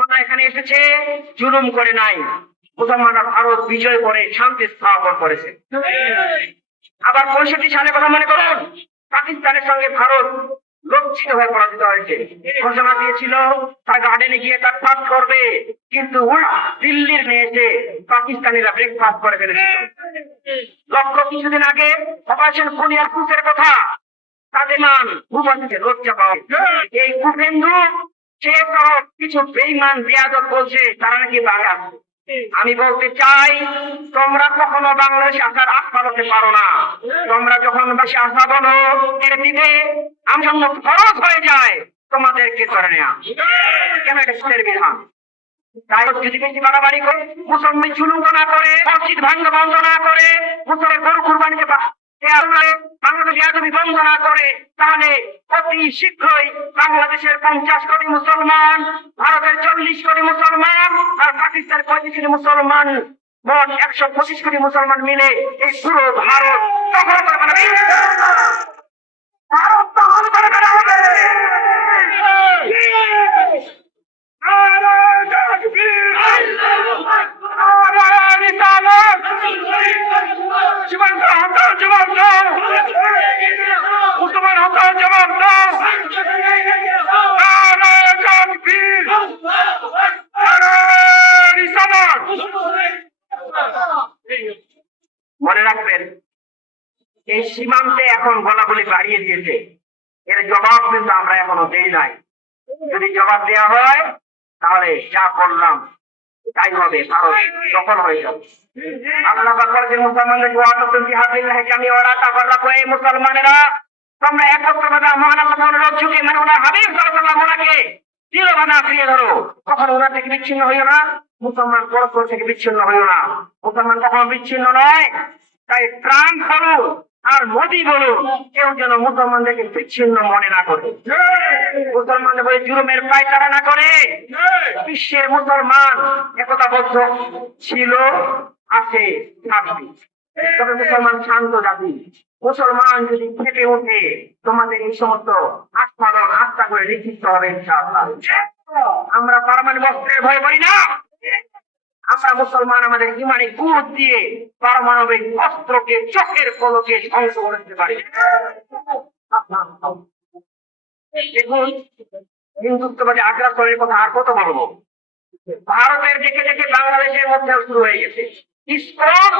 মুসলমানরা এখানে এসেছে জুলুম করে নাই, মুসলমানরা ভারত বিজয় করে শান্তি স্থাপন করেছে। আবার 65 সালে কথা মনে করুন, পাকিস্তানের সঙ্গে ভারত লজ্জিত হয়ে পরাজিত হয়েছে। ঘোষণা দিয়েছিল তার গার্ডেনে গিয়ে তার ফাস্ট করবে, কিন্তু দিল্লির নিয়ে এসে পাকিস্তানিরা ব্রেকফাস্ট করে ফেলেছিল। লক্ষ্য কিছুদিন আগে অপারেশন পুনিয়ার কথা তাদের মান ভূপাতিতে লজ্জা পাওয়া। এই কুপেন্দু সে কিছু বেঈমান বেয়াদব বলছে তারা নাকি বাংলা। আমি বলতে চাই, তোমরা কখনো বাংলাদেশে আসার আশা করতে পারো না। তোমরা যখন বেশি আশা বলো এর দিকে আমি জন্য খরচ হয়ে যায় তোমাদেরকে ধরে নেওয়া, কেন এটা সুদের বিধান। তাই যদি বেশি বাড়াবাড়ি করে, মুসলমান জুলুম না করে, মসজিদ ভাঙ্গ বন্ধ না করে, মুসলমান গরু কুরবানিতে বাংলাদেশ বন্ধ না করে, তাহলে অতি শীঘ্রই বাংলাদেশের 50 কোটি মুসলমান, ভারতের 40 কোটি মুসলমান আর পাকিস্তানের 35 কোটি মুসলমান, মোট 125 কোটি মুসলমান মিলে এই পুরো ভারত দখল করে ফেলবে। ভারত দখল করে ফেলবে। মনে রাখবেন, এই সীমান্তে এখন গোলাগুলি বাড়িয়ে দিয়েছে, এর জবাব কিন্তু আমরা এখনো দেই নাই। যদি জবাব দেওয়া হয় তাহলে যা করলাম তাই হবে, ভারত সফল হয়ে যাবে। আল্লাহ পাক বলেছেন মুসলমানদের মুসলমানেরা তোমরা একত্রভাবে মহান আল্লাহ অনুরোধ ঝুঁকে মানে ওনার হাবিব সাল্লাল্লাহু আলাইহি ওয়াসাল্লামকে দৃঢ়ভাবে আঁকড়িয়ে ধরো, কখনো ওনার থেকে বিচ্ছিন্ন হইও না, মুসলমান পরস্পর থেকে বিচ্ছিন্ন হইও না। মুসলমান কখনো বিচ্ছিন্ন নয়। তাই ট্রাম্প বলুন আর মোদী বলুন, কেউ যেন মুসলমানদেরকে বিচ্ছিন্ন মনে না করে, মুসলমানদের বলে জুলুমের পায়তারা না করে। বিশ্বের মুসলমান একতাবদ্ধ ছিল, আছে, থাকবে। তবে মুসলমান শান্ত জাতি। মুসলমান যদি ফেটে ওঠে তোমাদের এই সমস্ত আস্থান আস্থা করে নিশ্চিত হবে ইনশাআল্লাহ। আমরা পারমাণবিক অস্ত্রের ভয় করি না। আমরা মুসলমান আমাদের ইমানি কুত দিয়ে পারমাণবিক অস্ত্রকে চোখের পলকে ধ্বংস করতে পারি। দেখুন, হিন্দুত্ববাদী আগ্রাসনের কথা আর কত বলবো। ভারতের দেখে দেখে বাংলাদেশের মধ্যেও শুরু হয়ে গেছে। ইসকন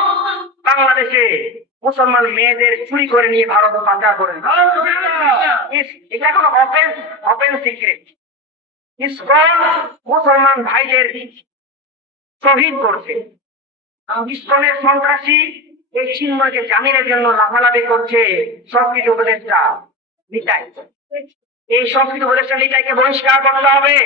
বাংলাদেশে মুসলমান মেয়েদের চুরি করে নিয়ে ভারত পাচার করে, এটা এখন ওপেন সিক্রেট। ইসকন মুসলমান ভাইদের শহীদ করছে। ইসকনের সন্ত্রাসী এই চিন্ময়কে জামিনের জন্য লাফালাফি করছে সংস্কৃত উপদেষ্টা নিতাই। এই সংস্কৃত উপদেষ্টা নিতাইকে বহিষ্কার করতে হবে।